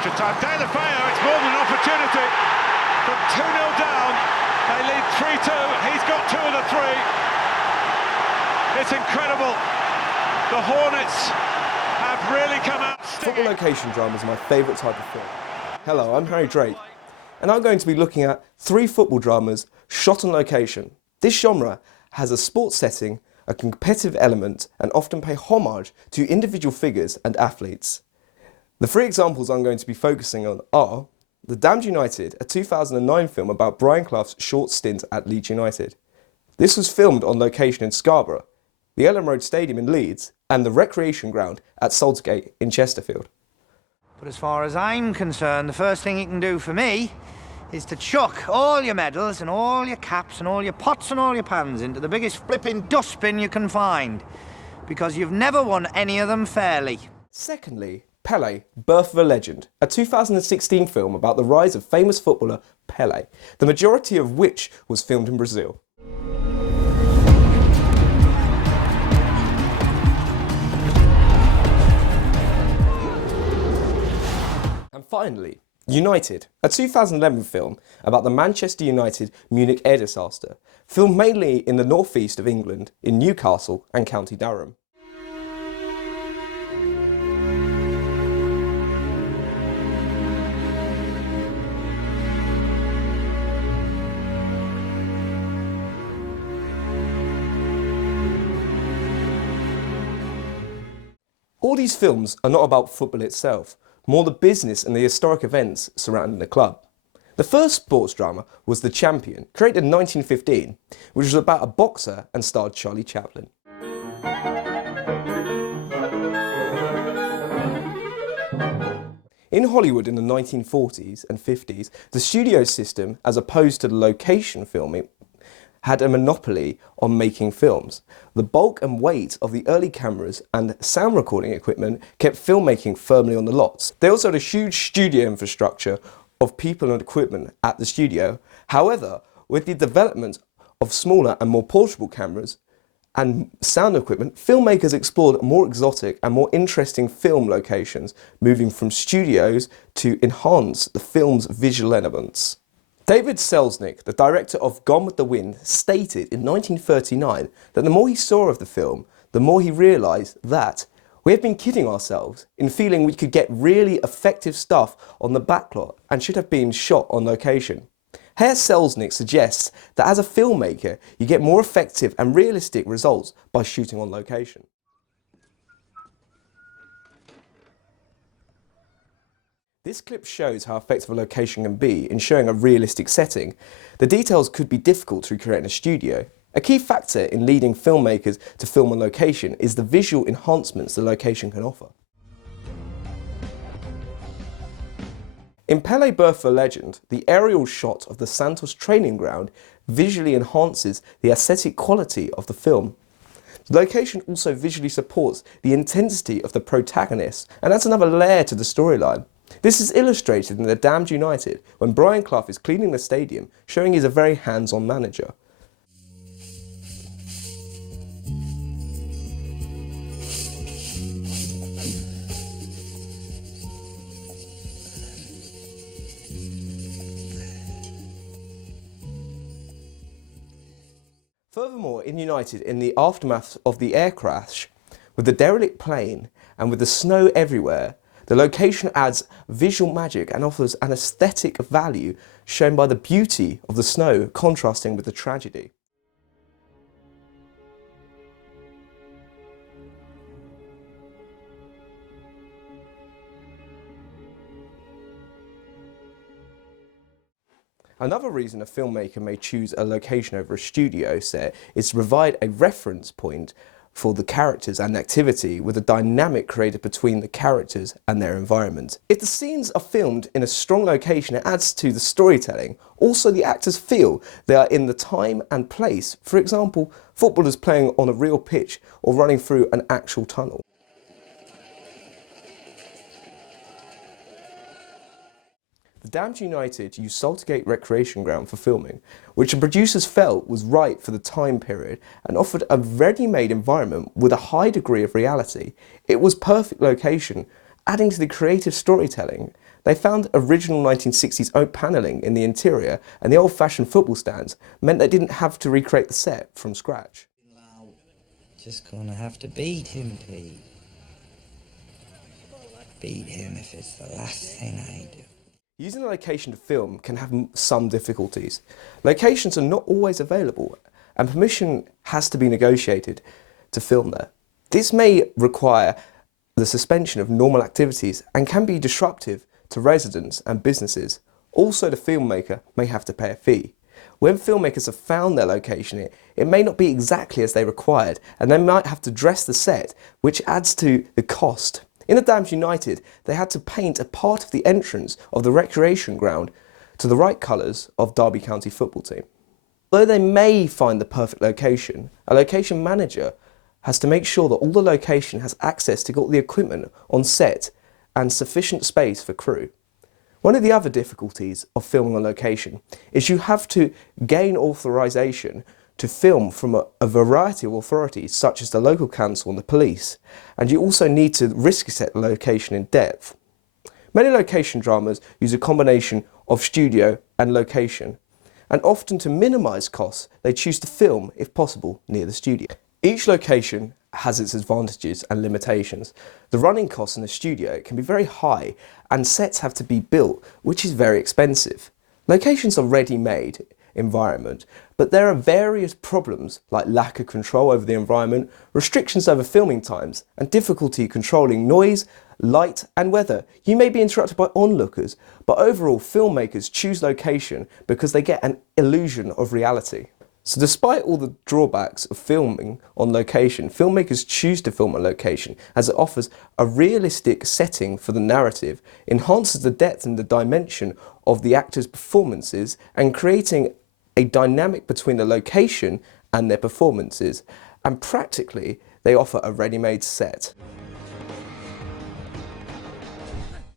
extra time. De La Feo, it's more than an opportunity. From 2-0 down, they lead 3-2. He's got 2 of the 3. It's incredible. The Hornets have really come out stinging. Football location drama is my favourite type of film. Hello, I'm Harry Drake, and I'm going to be looking at 3 football dramas shot on location. This genre has a sports setting, a competitive element, and often pay homage to individual figures and athletes. The 3 examples I'm going to be focusing on are The Damned United, a 2009 film about Brian Clough's short stint at Leeds United. This was filmed on location in Scarborough, the Ellen Road Stadium in Leeds, and the recreation ground at Saltgate in Chesterfield. But as far as I'm concerned, the first thing you can do for me is to chuck all your medals and all your caps and all your pots and all your pans into the biggest flipping dustbin you can find, because you've never won any of them fairly. Secondly, Pelé, Birth of a Legend, a 2016 film about the rise of famous footballer Pelé, the majority of which was filmed in Brazil. And finally, United, a 2011 film about the Manchester United Munich air disaster, filmed mainly in the northeast of England, in Newcastle and County Durham. All these films are not about football itself, more the business and the historic events surrounding the club. The first sports drama was The Champion, created in 1915, which was about a boxer and starred Charlie Chaplin. In Hollywood in the 1940s and 50s, the studio system, as opposed to the location filming, had a monopoly on making films. The bulk and weight of the early cameras and sound recording equipment kept filmmaking firmly on the lots. They also had a huge studio infrastructure of people and equipment at the studio. However, with the development of smaller and more portable cameras and sound equipment, filmmakers explored more exotic and more interesting film locations, moving from studios to enhance the film's visual elements. David Selznick, the director of Gone with the Wind, stated in 1939 that the more he saw of the film, the more he realised that we have been kidding ourselves in feeling we could get really effective stuff on the backlot and should have been shot on location. Herr Selznick suggests that as a filmmaker, you get more effective and realistic results by shooting on location. This clip shows how effective a location can be in showing a realistic setting. The details could be difficult to recreate in a studio. A key factor in leading filmmakers to film on location is the visual enhancements the location can offer. In Pelé Birth of a Legend, the aerial shot of the Santos training ground visually enhances the aesthetic quality of the film. The location also visually supports the intensity of the protagonist and adds another layer to the storyline. This is illustrated in The Damned United when Brian Clough is cleaning the stadium, showing he's a very hands-on manager. Furthermore, in United, in the aftermath of the air crash, with the derelict plane and with the snow everywhere, the location adds visual magic and offers an aesthetic value shown by the beauty of the snow contrasting with the tragedy. Another reason a filmmaker may choose a location over a studio set is to provide a reference point for the characters and activity with a dynamic created between the characters and their environment. If the scenes are filmed in a strong location, it adds to the storytelling. Also, the actors feel they are in the time and place. For example, footballers playing on a real pitch or running through an actual tunnel. The Damned United used Saltgate Recreation Ground for filming, which the producers felt was right for the time period and offered a ready-made environment with a high degree of reality. It was perfect location, adding to the creative storytelling They found original 1960s oak panelling in the interior, and the old-fashioned football stands meant they didn't have to recreate the set from scratch. Just gonna have to beat him, Pete. Beat him if it's the last thing I do. Using a location to film can have some difficulties. Locations are not always available, and permission has to be negotiated to film there. This may require the suspension of normal activities and can be disruptive to residents and businesses. Also, the filmmaker may have to pay a fee. When filmmakers have found their location, it may not be exactly as they required, and they might have to dress the set, which adds to the cost. In The Damned United, they had to paint a part of the entrance of the recreation ground to the right colours of Derby County football team. Though they may find the perfect location, a location manager has to make sure that all the location has access to all the equipment on set and sufficient space for crew. One of the other difficulties of filming on location is you have to gain authorisation to film from a variety of authorities such as the local council and the police, and you also need to risk set the location in depth. Many location dramas use a combination of studio and location, and often to minimise costs they choose to film, if possible, near the studio. Each location has its advantages and limitations. The running costs in a studio can be very high and sets have to be built, which is very expensive. Locations are ready-made environment, but there are various problems like lack of control over the environment, restrictions over filming times, and difficulty controlling noise, light and weather. You may be interrupted by onlookers, but overall filmmakers choose location because they get an illusion of reality. So despite all the drawbacks of filming on location, filmmakers choose to film on location as it offers a realistic setting for the narrative, enhances the depth and the dimension of the actors' performances, and creating a dynamic between the location and their performances, and practically they offer a ready-made set.